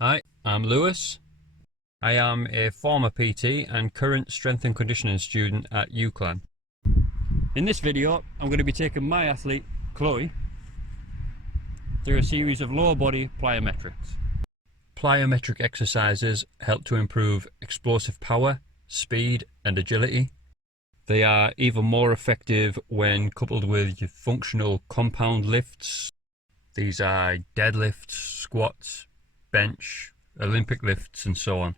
Hi, I'm Lewis. I am a former PT and current strength and conditioning student at UCLan. In this video, I'm going to be taking my athlete, Chloe, through a series of lower body plyometrics. Plyometric exercises help to improve explosive power, speed and agility. They are even more effective when coupled with your functional compound lifts. These are deadlifts, squats, bench, Olympic lifts and so on.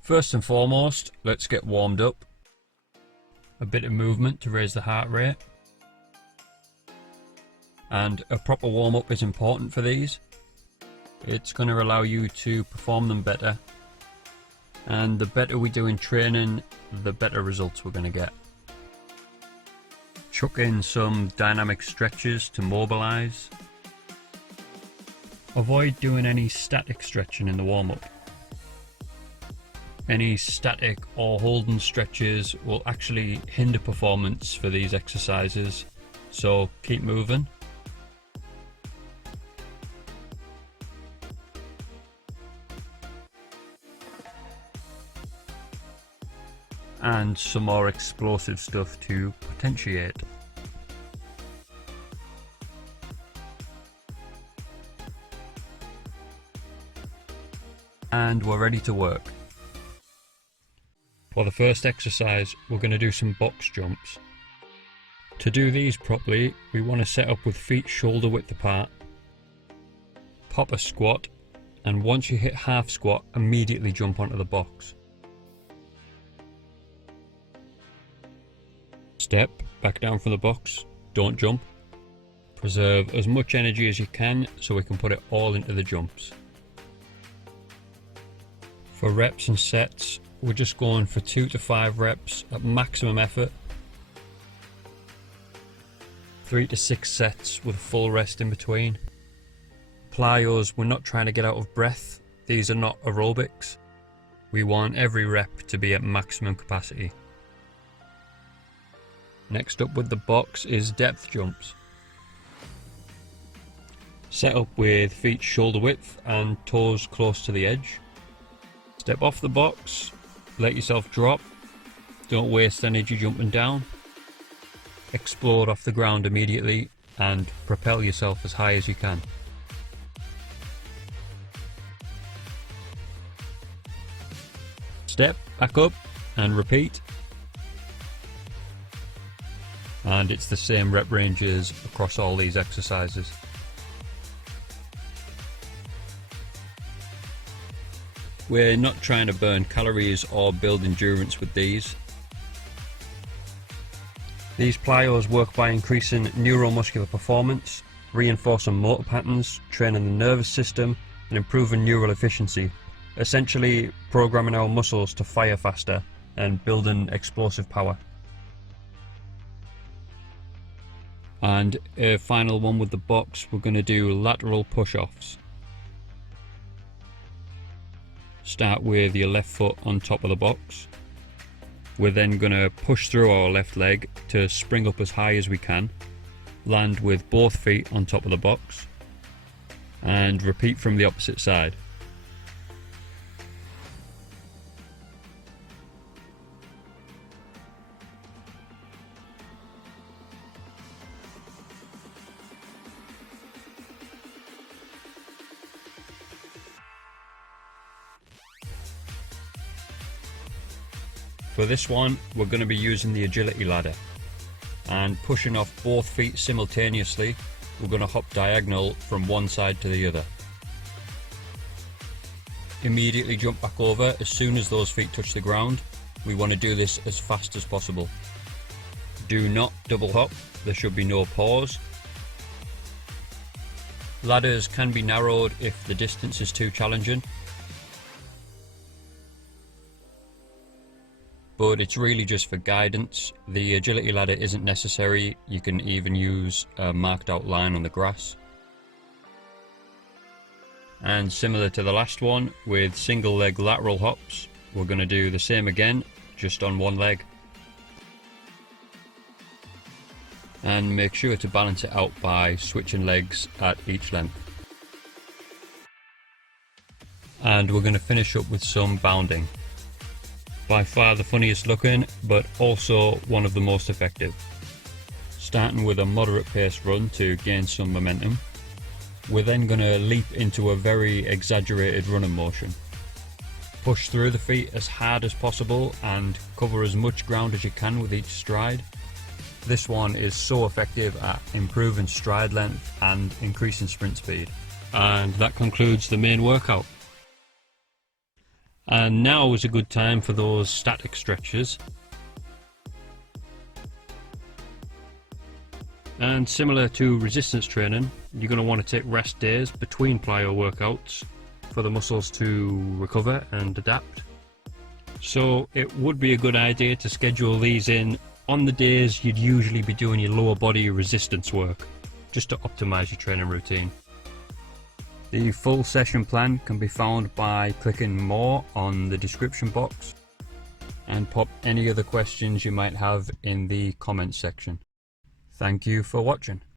First and foremost, let's get warmed up. A bit of movement to raise the heart rate. And a proper warm-up is important for these. It's going to allow you to perform them better. And the better we do in training, the better results we're going to get. Chuck in some dynamic stretches to mobilise. Avoid doing any static stretching in the warm-up. Any static or holding stretches will actually hinder performance for these exercises, so keep moving. And some more explosive stuff to potentiate. And we're ready to work. For the first exercise, we're going to do some box jumps. To do these properly, we want to set up with feet shoulder width apart. Pop a squat, and once you hit half squat, immediately jump onto the box. Step back down from the box, don't jump. Preserve as much energy as you can so we can put it all into the jumps. For reps and sets, we're just going for 2 to 5 reps at maximum effort. 3 to 6 sets with a full rest in between. Plyos, we're not trying to get out of breath. These are not aerobics. We want every rep to be at maximum capacity. Next up with the box is depth jumps. Set up with feet shoulder width and toes close to the edge. Step off the box, let yourself drop, don't waste energy jumping down. Explode off the ground immediately and propel yourself as high as you can. Step back up and repeat. And it's the same rep ranges across all these exercises. We're not trying to burn calories or build endurance with these. These plyos work by increasing neuromuscular performance, reinforcing motor patterns, training the nervous system and improving neural efficiency, essentially programming our muscles to fire faster and building explosive power. And a final one with the box, we're going to do lateral push-offs. Start with your left foot on top of the box. We're then going to push through our left leg to spring up as high as we can. Land with both feet on top of the box. And repeat from the opposite side. For this one, we're going to be using the agility ladder and pushing off both feet simultaneously. We're going to hop diagonal from one side to the other. Immediately jump back over as soon as those feet touch the ground. We want to do this as fast as possible. Do not double hop, there should be no pause. Ladders can be narrowed if the distance is too challenging. But it's really just for guidance. The agility ladder isn't necessary. You can even use a marked out line on the grass. And similar to the last one, with single leg lateral hops, we're going to do the same again, just on one leg. And make sure to balance it out by switching legs at each length. and we're going to finish up with some bounding. By far the funniest looking, but also one of the most effective. Starting with a moderate pace run to gain some momentum. We're then going to leap into a very exaggerated running motion. Push through the feet as hard as possible and cover as much ground as you can with each stride. This one is so effective at improving stride length and increasing sprint speed. And that concludes the main workout. And now is a good time for those static stretches. And similar to resistance training, you're going to want to take rest days between plyo workouts for the muscles to recover and adapt. So it would be a good idea to schedule these in on the days you'd usually be doing your lower body resistance work, just to optimize your training routine. The full session plan can be found by clicking more on the description box, and pop any other questions you might have in the comments section. Thank you for watching.